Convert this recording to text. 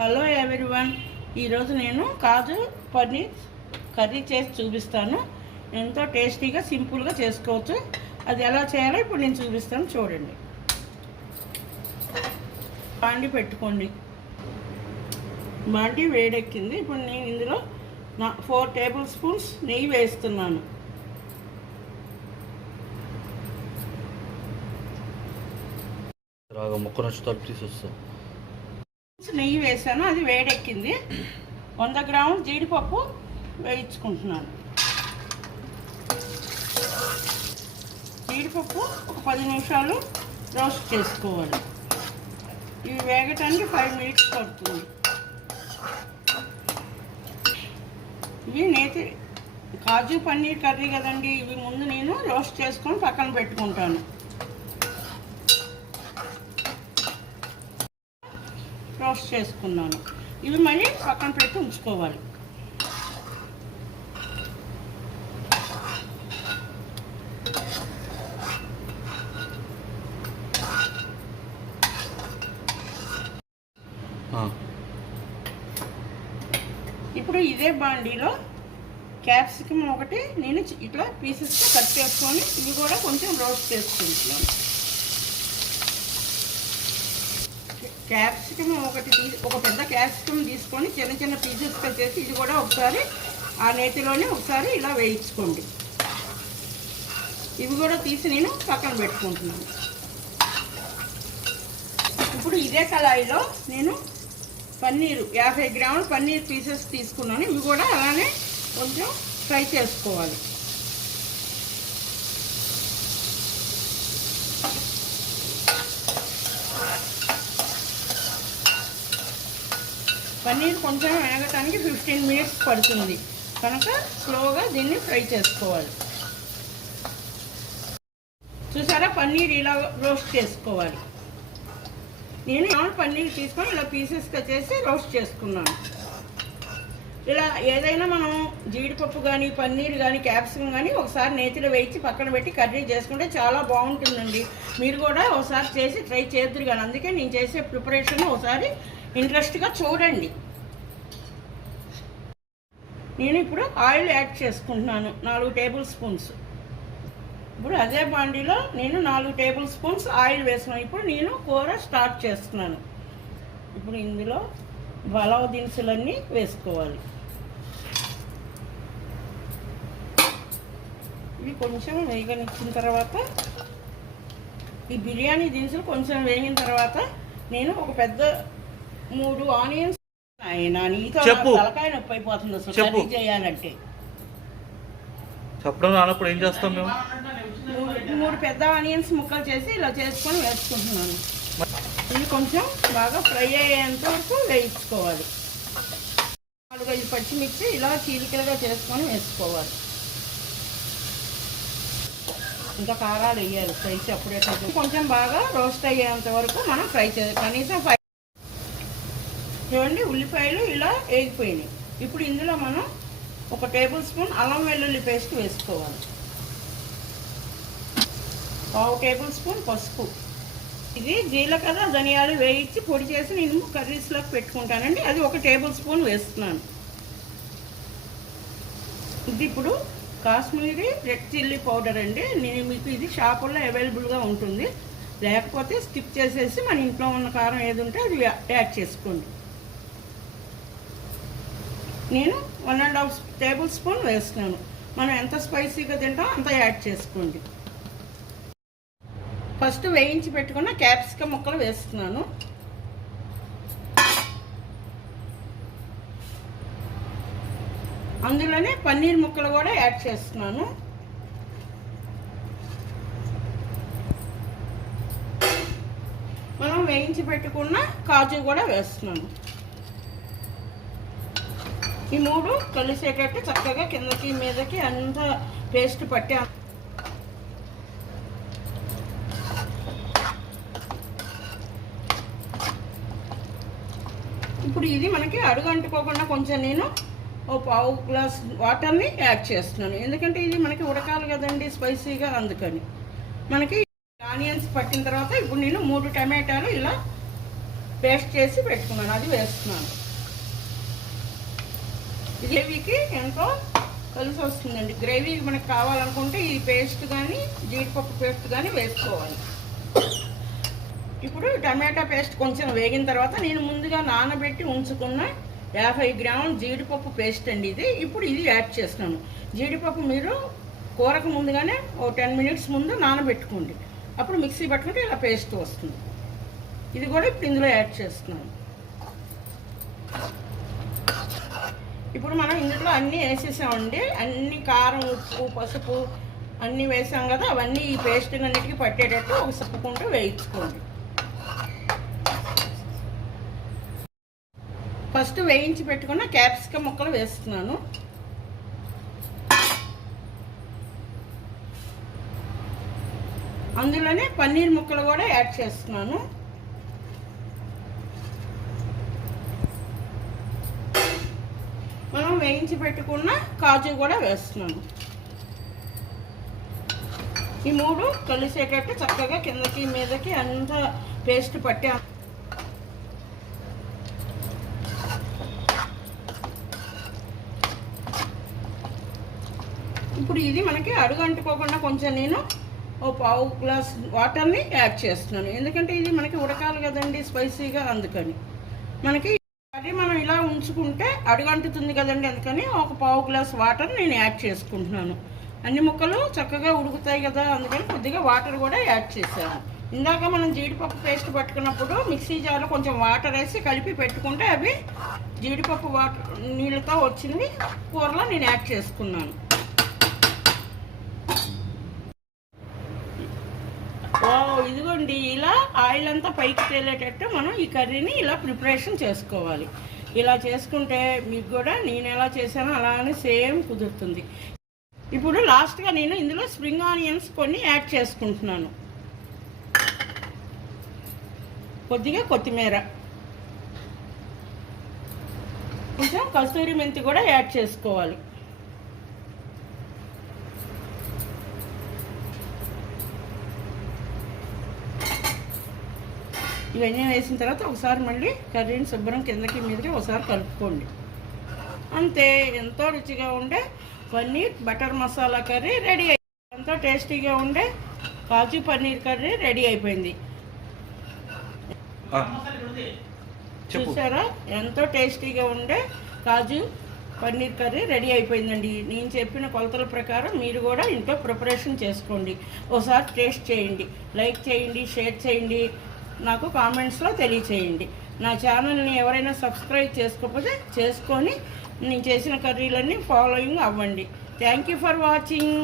Hello everyone. ఈరోజు నేను కాజు paneer curry చేసి చూపిస్తాను. ఎంతో టేస్టీగా సింపుల్గా చేసుకోవచ్చు. అది ఎలా చేయాలో ఇప్పుడు నేను చూపిస్తాను. చూడండి. బాండి పెట్టుకోండి. బాండి వేడెక్కింది. ఇప్పుడు నేను ఇందులో నా ఫోర్ టేబుల్ స్పూన్స్ నెయ్యి వేస్తున్నాను. రాగా మొక్క నచ్చు తలుపు వస్తాను నెయ్యి వేసాను అది వేడెక్కింది. వంద గ్రాములు జీడిపప్పు వేయించుకుంటున్నాను. జీడిపప్పు ఒక పది నిమిషాలు రోస్ట్ చేసుకోవాలి. ఇవి వేగటానికి ఫైవ్ మినిట్స్ పడుతుంది. ఇవి నేతి కాజు పన్నీర్ కర్రీ కదండి ఇవి ముందు నేను రోస్ట్ చేసుకొని పక్కన పెట్టుకుంటాను. రోస్ట్ చేసుకున్నాను. ఇవి మళ్ళీ పక్కన పెట్టి ఉంచుకోవాలి. ఇప్పుడు ఇదే బాండీలో క్యాప్సికమ్ ఒకటి నేను ఇట్లా పీసెస్గా కట్ చేసుకొని ఇవి కూడా కొంచెం రోస్ట్ చేసుకుంటున్నాను. క్యాప్సికమ్ ఒకటి ఒక పెద్ద క్యాప్సికమ్ తీసుకొని చిన్న చిన్న పీసెస్గా చేసి ఇది కూడా ఒకసారి ఆ నేతిలోనే ఒకసారి ఇలా వేయించుకోండి. ఇవి కూడా తీసి నేను పక్కన పెట్టుకుంటున్నాను. ఇప్పుడు ఇదే కళాయిలో నేను పన్నీరు యాభై గ్రాముల పన్నీర్ పీసెస్ తీసుకున్నాను. ఇవి కూడా అలానే కొంచెం ఫ్రై చేసుకోవాలి. పన్నీర్ కొంచెం వేగటానికి ఫిఫ్టీన్ మినిట్స్ పడుతుంది. కనుక స్లోగా దీన్ని ఫ్రై చేసుకోవాలి. చూసారా? పన్నీర్ ఇలా రోస్ట్ చేసుకోవాలి. నేను పన్నీర్ తీసుకొని ఇలా పీసెస్గా చేసి రోస్ట్ చేసుకున్నాను. ఇలా ఏదైనా మనం జీడిపప్పు కానీ పన్నీర్ కానీ క్యాప్సికం కానీ ఒకసారి నేతిలో వేయించి పక్కన పెట్టి కర్రీ చేసుకుంటే చాలా బాగుంటుందండి. మీరు కూడా ఒకసారి చేసి ట్రై చేద్దరు కానీ అందుకే నేను చేసే ప్రిపరేషన్ ఒకసారి ఇంట్రెస్ట్గా చూడండి. నేను ఇప్పుడు ఆయిల్ యాడ్ చేసుకుంటున్నాను నాలుగు టేబుల్ స్పూన్స్. ఇప్పుడు అదే బాండీలో నేను నాలుగు టేబుల్ స్పూన్స్ ఆయిల్ వేసుకున్నాను ఇప్పుడు నేను కూర స్టార్ట్ చేస్తున్నాను. ఇప్పుడు ఇందులో బలవ దినుసులన్నీ వేసుకోవాలి. ఇవి కొంచెం వేగనిచ్చిన తర్వాత ఈ బిర్యానీ దినుసులు కొంచెం వేగిన తర్వాత నేను ఒక పెద్ద మూడు ఆనియన్స్ నా నీతో తలకాయ నొప్పి అయిపోతుంది అసలు. కర్రీ చేయాలంటే. చెప్పడం రానప్పుడు ఏం చేస్తాం మేము? మూడు మూడు పెద్ద ఆనియన్స్ ముక్కలు చేసి ఇలా చేసుకొని వేసుకుంటున్నాను. ఇవి కొంచెం బాగా ఫ్రై అయ్యేంత వరకు వేయించుకోవాలి. నాలుగు ఐదు పచ్చిమిర్చి ఇలా చీలికలుగా చేసుకొని వేసుకోవాలి. ఇంకా కారాలు వేయాలి ఫ్రై అప్పుడే కొంచెం. కొంచెం బాగా రోస్ట్ అయ్యేంత వరకు మనం ఫ్రై చేయాలి కనీసం ఫైవ్ చూడండి ఉల్లిపాయలు ఇలా వేగిపోయినాయి. ఇప్పుడు ఇందులో మనం ఒక టేబుల్ స్పూన్ అల్లం వెల్లుల్లి పేస్ట్ వేసుకోవాలి. పావు టేబుల్ స్పూన్ పసుపు. ఇది జీలకర్ర ధనియాలు వేయించి పొడి చేసి నేను కర్రీస్లోకి పెట్టుకుంటానండి. అది ఒక టేబుల్ స్పూన్ వేస్తున్నాను. ఇది ఇప్పుడు కాశ్మీరీ రెడ్ చిల్లీ పౌడర్ అండి. నేను మీకు ఇది షాపుల్లో అవైలబుల్గా ఉంటుంది. లేకపోతే స్కిప్ చేసేసి మన ఇంట్లో ఉన్న కారం ఏది ఉంటే అది యాడ్ చేసుకోండి. నేను one and half table spoon వేస్తున్నాను. మనం ఎంత స్పైసీగా తింటామో అంత యాడ్ చేసుకోండి. ఫస్ట్ వేయించి పెట్టుకున్న క్యాప్సికమ్ ముక్కలు వేస్తున్నాను. అందులోనే పన్నీర్ ముక్కలు కూడా యాడ్ చేస్తున్నాను. మనం వేయించి పెట్టుకున్న కాజు కూడా వేస్తున్నాను. ఈ మూడు కలిసేటట్టు చక్కగా కిందకి మీదకి అంత పేస్ట్ పట్టే ఇప్పుడు ఇది మనకి అడుగు అంటుకోకుండా కొంచెం నేను ఓ పావు గ్లాస్ వాటర్ని యాడ్ చేస్తున్నాను. ఎందుకంటే ఇది మనకి ఉడకాలి కదండి స్పైసీగా అందుకని. మనకి ఆనియన్స్ పట్టిన తర్వాత ఇప్పుడు నేను మూడు టమాటాలు ఇలా పేస్ట్ చేసి పెట్టుకున్నాను. అది వేస్తున్నాను. గ్రేవీకి ఎంతో కలిసి వస్తుందండి. గ్రేవీ మనకు కావాలనుకుంటే ఈ పేస్ట్ కానీ జీడిపప్పు పేస్ట్ కానీ వేసుకోవాలి. ఇప్పుడు టమాటా పేస్ట్ కొంచెం వేగిన తర్వాత నేను ముందుగా నానబెట్టి ఉంచుకున్న యాభై గ్రాముల జీడిపప్పు పేస్ట్ అండి ఇది. ఇప్పుడు ఇది యాడ్ చేస్తున్నాను. జీడిపప్పు మీరు కూరకు ముందుగానే ఓ టెన్ మినిట్స్ ముందు నానబెట్టుకోండి. అప్పుడు మిక్సీ పట్టుకుంటే ఇలా పేస్ట్ వస్తుంది. ఇది కూడా ఇప్పుడు ఇందులో యాడ్ చేస్తున్నాను. ఇప్పుడు మనం ఇందులో అన్నీ వేసేసామండి. అన్ని కారం ఉప్పు పసుపు అన్నీ వేసాం కదా అవన్నీ ఈ పేస్ట్ అన్నిటికీ పట్టేటట్టు ఒక సప్పుకుంటూ వేయించుకోండి. ఫస్ట్ వేయించి పెట్టుకున్న క్యాప్సికమ్ ముక్కలు వేస్తున్నాను. అందులోనే పన్నీర్ ముక్కలు కూడా యాడ్ చేస్తున్నాను. మనం వేయించి పెట్టుకున్న కాజు కూడా వేస్తున్నాను. ఈ మూడు కలిసేటట్టు చక్కగా కిందకి మీదకి అంతా పేస్ట్ పట్టే ఇప్పుడు ఇది మనకి అడుగు అంటుకోకుండా కొంచెం నేను ఓ పావు గ్లాస్ వాటర్ని యాడ్ చేస్తున్నాను. ఎందుకంటే ఇది మనకి ఉడకాలి కదండి స్పైసీగా అందుకని. మనకి కర్రీ మనం ఇలా ఉంచుకుంటే అడుగంటుతుంది కదండి అందుకని ఒక పావు గ్లాస్ వాటర్ నేను యాడ్ చేసుకుంటున్నాను. అన్ని ముక్కలు చక్కగా ఉడుకుతాయి కదా అందుకని కొద్దిగా వాటర్ కూడా యాడ్ చేశాను. ఇందాక మనం జీడిపప్పు పేస్ట్ పట్టుకున్నప్పుడు మిక్సీ జార్లో కొంచెం వాటర్ వేసి కలిపి పెట్టుకుంటే అవి జీడిపప్పు వాటర్ నీళ్ళతో వచ్చింది. కూరలో నేను యాడ్ చేసుకున్నాను ఓ ఇదిగోండి ఇలా ఆయిల్ అంతా పైకి తేలేటట్టు మనం ఈ కర్రీని ఇలా ప్రిపరేషన్ చేసుకోవాలి. ఇలా చేసుకుంటే మీకు కూడా నేను ఎలా చేశానో అలానే సేమ్ కుదురుతుంది. ఇప్పుడు లాస్ట్గా నేను ఇందులో స్ప్రింగ్ ఆనియన్స్ కొన్ని యాడ్ చేసుకుంటున్నాను. కొద్దిగా కొత్తిమీర. కొంచెం కస్తూరి మెంతి కూడా యాడ్ చేసుకోవాలి. ఇవన్నీ వేసిన తర్వాత ఒకసారి మళ్ళీ కర్రీని శుభ్రం కిందకి మీదకి ఒకసారి కలుపుకోండి. అంతే ఎంతో రుచిగా ఉండే paneer butter masala curry ready అయిపోయింది ఎంతో టేస్టీగా ఉండే కాజు పన్నీర్ కర్రీ రెడీ అయిపోయింది. చూసారా? ఎంతో టేస్టీగా ఉండే కాజు పన్నీర్ కర్రీ రెడీ అయిపోయిందండి. నేను చెప్పిన కొలతల ప్రకారం మీరు కూడా ఇంట్లో ప్రిపరేషన్ చేసుకోండి. ఒకసారి టేస్ట్ చేయండి. లైక్ చేయండి షేర్ చేయండి. నాకు కామెంట్స్లో తెలియచేయండి. నా ఛానల్ని ఎవరైనా సబ్స్క్రైబ్ చేసుకోకపోతే చేసుకొని నేను చేసిన కర్రీలన్నీ ఫాలోయింగ్ అవ్వండి. Thank you for watching